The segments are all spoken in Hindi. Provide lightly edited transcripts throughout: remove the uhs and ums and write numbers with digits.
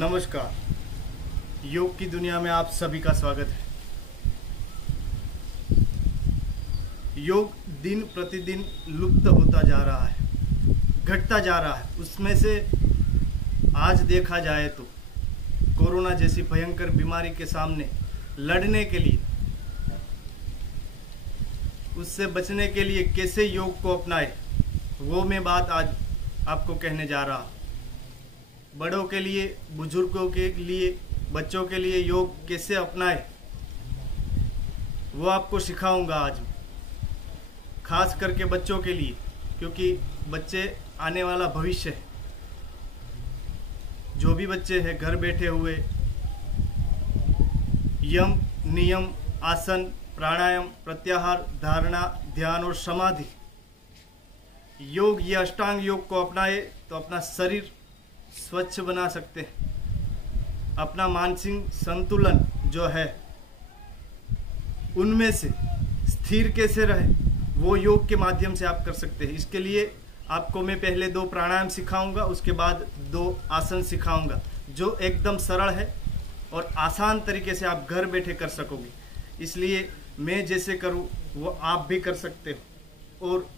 नमस्कार। योग की दुनिया में आप सभी का स्वागत है। योग दिन प्रतिदिन लुप्त होता जा रहा है, घटता जा रहा है। उसमें से आज देखा जाए तो कोरोना जैसी भयंकर बीमारी के सामने लड़ने के लिए, उससे बचने के लिए कैसे योग को अपनाए, वो मैं बात आज आपको कहने जा रहा हूँ। बड़ों के लिए, बुजुर्गों के लिए, बच्चों के लिए योग कैसे अपनाए, वो आपको सिखाऊंगा आज। खास करके बच्चों के लिए, क्योंकि बच्चे आने वाला भविष्य है। जो भी बच्चे हैं घर बैठे हुए यम, नियम, आसन, प्राणायाम, प्रत्याहार, धारणा, ध्यान और समाधि, योग या अष्टांग योग को अपनाए तो अपना शरीर स्वच्छ बना सकते हैं। अपना मानसिक संतुलन जो है उनमें से स्थिर कैसे रहे, वो योग के माध्यम से आप कर सकते हैं। इसके लिए आपको मैं पहले 2 प्राणायाम सिखाऊंगा, उसके बाद 2 आसन सिखाऊंगा, जो एकदम सरल है और आसान तरीके से आप घर बैठे कर सकोगे। इसलिए मैं जैसे करूं वो आप भी कर सकते हो। और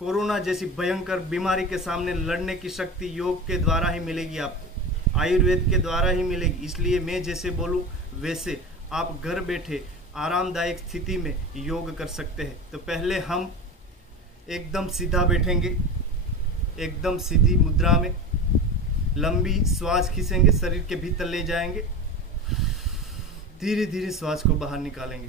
कोरोना जैसी भयंकर बीमारी के सामने लड़ने की शक्ति योग के द्वारा ही मिलेगी, आपको आयुर्वेद के द्वारा ही मिलेगी। इसलिए मैं जैसे बोलूं वैसे आप घर बैठे आरामदायक स्थिति में योग कर सकते हैं। तो पहले हम एकदम सीधा बैठेंगे, एकदम सीधी मुद्रा में लंबी श्वास खींचेंगे, शरीर के भीतर ले जाएंगे, धीरे धीरे श्वास को बाहर निकालेंगे।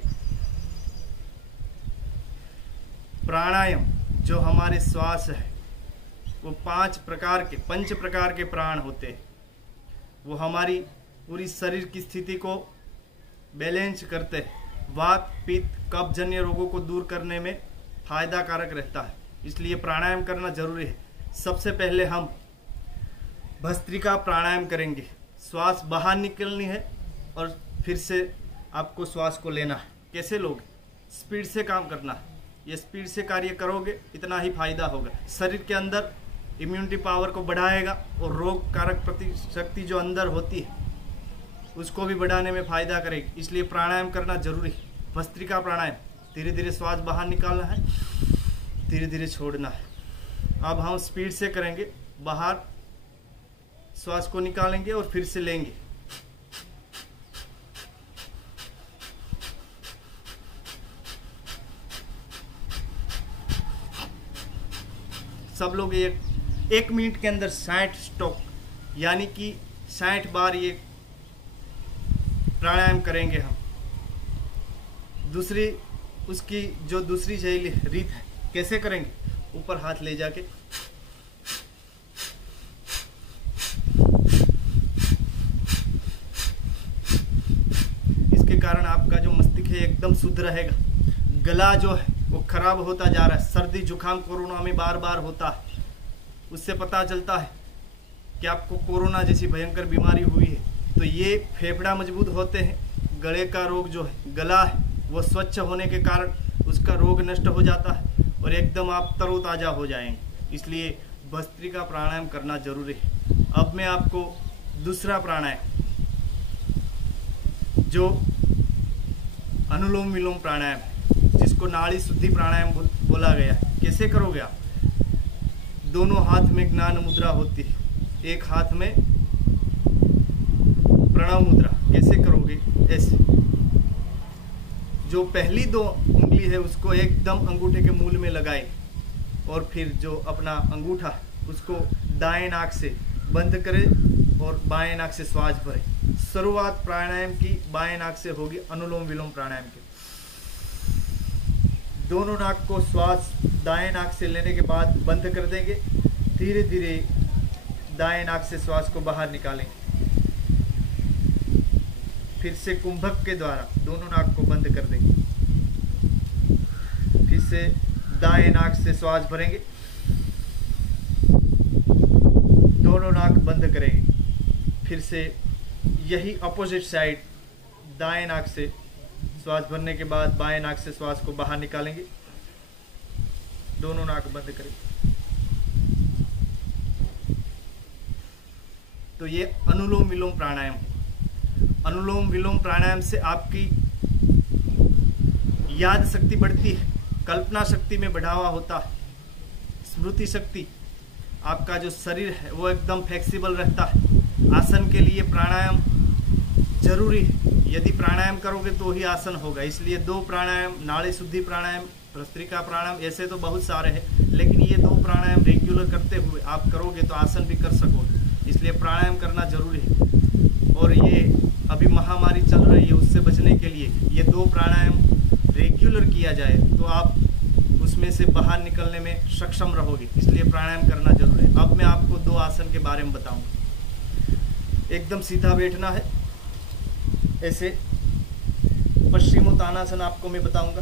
प्राणायाम जो हमारे श्वास है वो 5 प्रकार के प्राण होते हैं। वो हमारी पूरी शरीर की स्थिति को बैलेंस करते हैं। वात, पित्त, कब्जन्य रोगों को दूर करने में फायदा कारक रहता है। इसलिए प्राणायाम करना जरूरी है। सबसे पहले हम भस्त्रिका प्राणायाम करेंगे। श्वास बाहर निकलनी है और फिर से आपको श्वास को लेना है। कैसे लोगे? स्पीड से काम करना है। ये स्पीड से कार्य करोगे इतना ही फायदा होगा। शरीर के अंदर इम्यूनिटी पावर को बढ़ाएगा और रोग कारक प्रतिशक्ति जो अंदर होती है उसको भी बढ़ाने में फायदा करेगी। इसलिए प्राणायाम करना जरूरी है। भस्त्रिका प्राणायाम, धीरे धीरे श्वास बाहर निकालना है, धीरे धीरे छोड़ना है। अब हम स्पीड से करेंगे। बाहर श्वास को निकालेंगे और फिर से लेंगे। सब लोग ये 1 मिनट के अंदर 60 स्ट्रोक यानी कि 60 बार ये प्राणायाम करेंगे हम। उसकी जो दूसरी शैली रीत है, कैसे करेंगे? ऊपर हाथ ले जाके इसके कारण आपका जो मस्तिष्क है एकदम शुद्ध रहेगा। गला जो है वो खराब होता जा रहा है। सर्दी जुकाम कोरोना में बार बार होता है। उससे पता चलता है कि आपको कोरोना जैसी भयंकर बीमारी हुई है। तो ये फेफड़ा मजबूत होते हैं। गले का रोग जो है, गला है, वो स्वच्छ होने के कारण उसका रोग नष्ट हो जाता है और एकदम आप तरोताजा हो जाएंगे। इसलिए भस्त्रिका प्राणायाम करना जरूरी है। अब मैं आपको दूसरा प्राणायाम जो अनुलोम विलोम प्राणायाम है, जिसको नाड़ी शुद्धि प्राणायाम बोला गया है। कैसे करोगे आप? दोनों हाथ में ज्ञान मुद्रा होती है, एक हाथ में प्रणव मुद्रा। कैसे करोगे? ऐसे जो पहली 2 उंगली है उसको एकदम अंगूठे के मूल में लगाए और फिर जो अपना अंगूठा उसको दाएं नाक से बंद करें और बाएं नाक से श्वास भरें। शुरुआत प्राणायाम की बाएं नाक से होगी, अनुलोम विलोम प्राणायाम की। दोनों नाक को श्वास दाएं नाक से लेने के बाद बंद कर देंगे। धीरे धीरे दाएं नाक से श्वास को बाहर निकालेंगे। फिर से कुंभक के द्वारा दोनों नाक को बंद कर देंगे। फिर से दाएं नाक से श्वास भरेंगे, दोनों नाक बंद करेंगे। फिर से यही अपोजिट साइड दाएं नाक से श्वास भरने के बाद बाएं नाक से श्वास को बाहर निकालेंगे, दोनों नाक बंद करेंगे। तो ये अनुलोम विलोम प्राणायाम हो। अनुलोम विलोम प्राणायाम से आपकी याद शक्ति बढ़ती है, कल्पना शक्ति में बढ़ावा होता है, स्मृति शक्ति, आपका जो शरीर है वो एकदम फ्लेक्सिबल रहता है। आसन के लिए प्राणायाम जरूरी है, यदि प्राणायाम करोगे तो ही आसन होगा। इसलिए 2 प्राणायाम, नाड़ी शुद्धि प्राणायाम, भस्त्रिका प्राणायाम, ऐसे तो बहुत सारे हैं, लेकिन ये 2 प्राणायाम रेगुलर करते हुए आप करोगे तो आसन भी कर सकोगे। इसलिए प्राणायाम करना जरूरी है। और ये अभी महामारी चल रही है, उससे बचने के लिए ये 2 प्राणायाम रेगुलर किया जाए तो आप उसमें से बाहर निकलने में सक्षम रहोगे। इसलिए प्राणायाम करना जरूरी है। अब मैं आपको 2 आसन के बारे में बताऊंगा। एकदम सीधा बैठना है, ऐसे पश्चिमोत्तानासन आपको मैं बताऊंगा।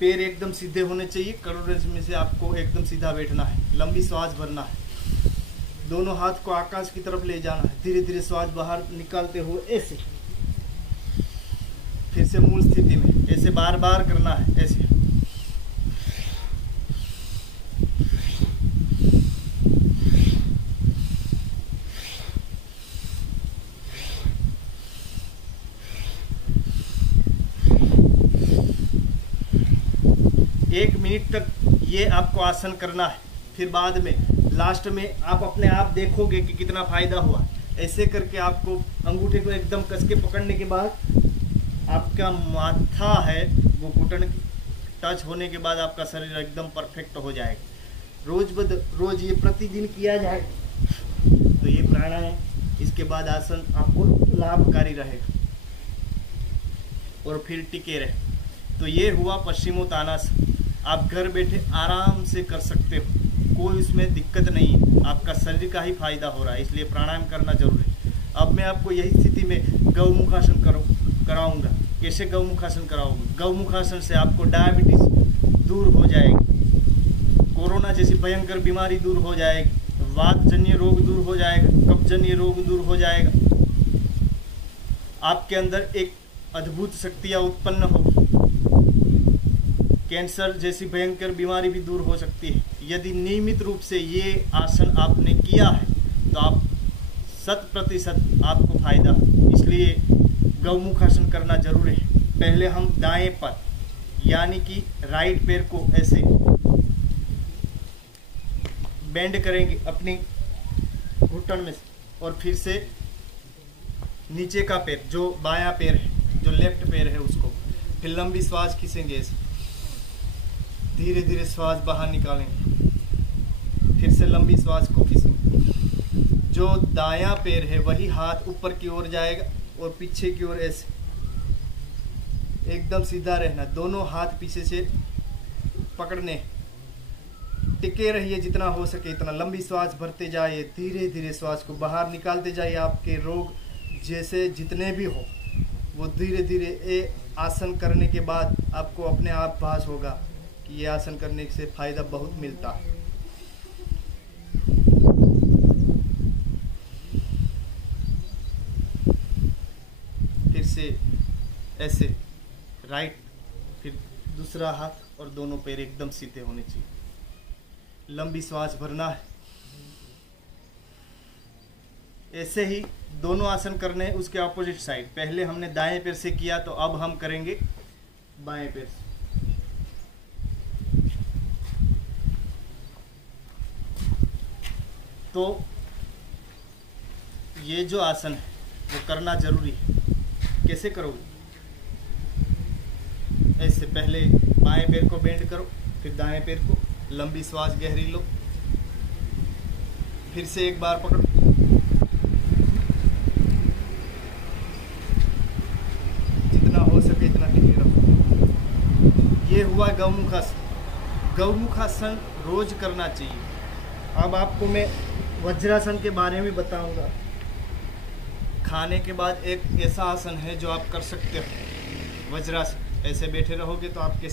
पैर एकदम सीधे होने चाहिए, करोड़रज में से आपको एकदम सीधा बैठना है, लंबी श्वास भरना है, दोनों हाथ को आकाश की तरफ ले जाना है, धीरे धीरे श्वास बाहर निकालते हुए ऐसे, फिर से मूल स्थिति में ऐसे बार बार करना है। ऐसे 1 मिनट तक ये आपको आसन करना है। फिर बाद में लास्ट में आप अपने आप देखोगे कि कितना फायदा हुआ। ऐसे करके आपको अंगूठे को एकदम कस के पकड़ने के बाद आपका माथा है वो घुटन टच होने के बाद आपका शरीर एकदम परफेक्ट हो जाएगा। रोज ये प्रतिदिन किया जाए तो ये प्राणायाम, इसके बाद आसन आपको लाभकारी रहेगा और फिर टिके रहे। तो ये हुआ पश्चिमोत्तानासन। आप घर बैठे आराम से कर सकते हो, कोई उसमें दिक्कत नहीं है, आपका शरीर का ही फायदा हो रहा है। इसलिए प्राणायाम करना जरूरी है। अब मैं आपको यही स्थिति में गौमुखासन कराऊंगा। कैसे गौमुखासन कराऊंगा? गौमुखासन से आपको डायबिटीज दूर हो जाएगी, कोरोना जैसी भयंकर बीमारी दूर हो जाएगी, वातजन्य रोग दूर हो जाएगा, कब्जन्य रोग दूर हो जाएगा। आपके अंदर एक अद्भुत शक्तियाँ उत्पन्न होगी, कैंसर जैसी भयंकर बीमारी भी दूर हो सकती है। यदि नियमित रूप से ये आसन आपने किया है तो आप 100% आपको फायदा। इसलिए गौमुखासन करना जरूरी है। पहले हम दाएं पर यानी कि राइट पैर को ऐसे बेंड करेंगे अपनी घुटन में से, और फिर से नीचे का पैर जो बायां पैर है, जो लेफ्ट पैर है, उसको फिर लंबी श्वास खींचेंगे ऐसे, धीरे धीरे श्वास बाहर निकालेंगे, फिर से लंबी श्वास को खींचेंगे। जो दायां पैर है वही हाथ ऊपर की ओर जाएगा और पीछे की ओर ऐसे एकदम सीधा रहना, दोनों हाथ पीछे से पकड़ने, टिके रहिए जितना हो सके इतना, लंबी श्वास भरते जाइए, धीरे धीरे श्वास को बाहर निकालते जाइए। आपके रोग जैसे जितने भी हो वो धीरे धीरे ये आसन करने के बाद आपको अपने आप भास होगा कि ये आसन करने से फायदा बहुत मिलता है। फिर से ऐसे राइट, फिर दूसरा हाथ और दोनों पैर एकदम सीधे होने चाहिए, लंबी श्वास भरना है। ऐसे ही दोनों आसन करने हैं उसके ऑपोजिट साइड। पहले हमने दाएं पैर से किया तो अब हम करेंगे बाएं पैर से। तो ये जो आसन है वो करना जरूरी है। कैसे करोगे? ऐसे पहले बाएं पैर को बेंड करो, फिर दाएं पैर को, लंबी श्वास गहरी लो, फिर से एक बार पकड़ो, जितना हो सके इतना टिके रहो। ये हुआ गौमुखासन। गौमुखासन रोज करना चाहिए। अब आपको मैं वज्रासन के बारे में बताऊंगा। खाने के बाद एक ऐसा आसन है जो आप कर सकते हो, वज्रासन। ऐसे बैठे रहोगे तो आपके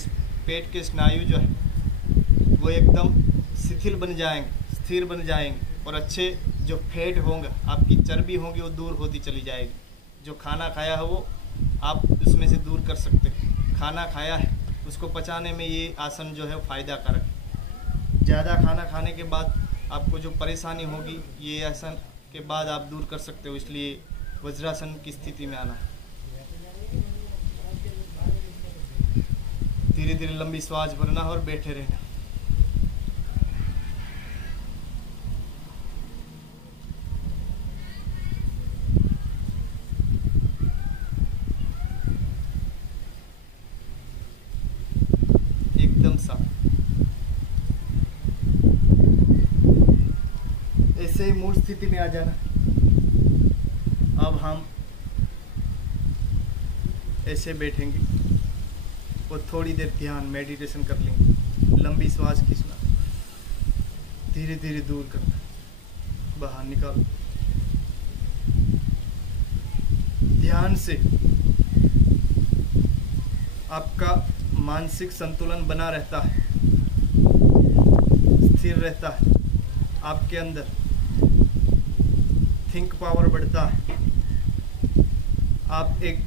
पेट के स्नायु जो है वो एकदम शिथिल बन जाएंगे, स्थिर बन जाएंगे, और अच्छे जो फैट होंगे, आपकी चर्बी होगी वो दूर होती चली जाएगी। जो खाना खाया है वो आप उसमें से दूर कर सकते हो। खाना खाया है उसको पचाने में ये आसन जो है फ़ायदा कारक है। ज़्यादा खाना खाने के बाद आपको जो परेशानी होगी ये आसन के बाद आप दूर कर सकते हो, इसलिए वज्रासन की स्थिति में आना है। धीरे धीरे लंबी श्वास भरना और बैठे रहना। एकदम साफ। ऐसे ही मूल स्थिति में आ जाना। अब हम ऐसे बैठेंगे और थोड़ी देर ध्यान मेडिटेशन कर लेंगे। लंबी श्वास खींचना, धीरे धीरे दूर करना, बाहर निकालो। ध्यान से आपका मानसिक संतुलन बना रहता है, स्थिर रहता है, आपके अंदर थिंक पावर बढ़ता है, आप एक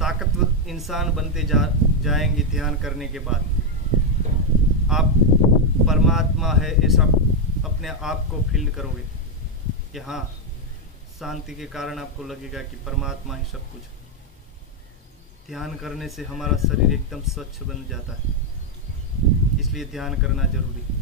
ताकतवर इंसान बनते जाएंगे। ध्यान करने के बाद आप परमात्मा है ऐसा अपने आप को फील करोगे कि हाँ, शांति के कारण आपको लगेगा कि परमात्मा ही सब कुछ। ध्यान करने से हमारा शरीर एकदम स्वच्छ बन जाता है, इसलिए ध्यान करना जरूरी है।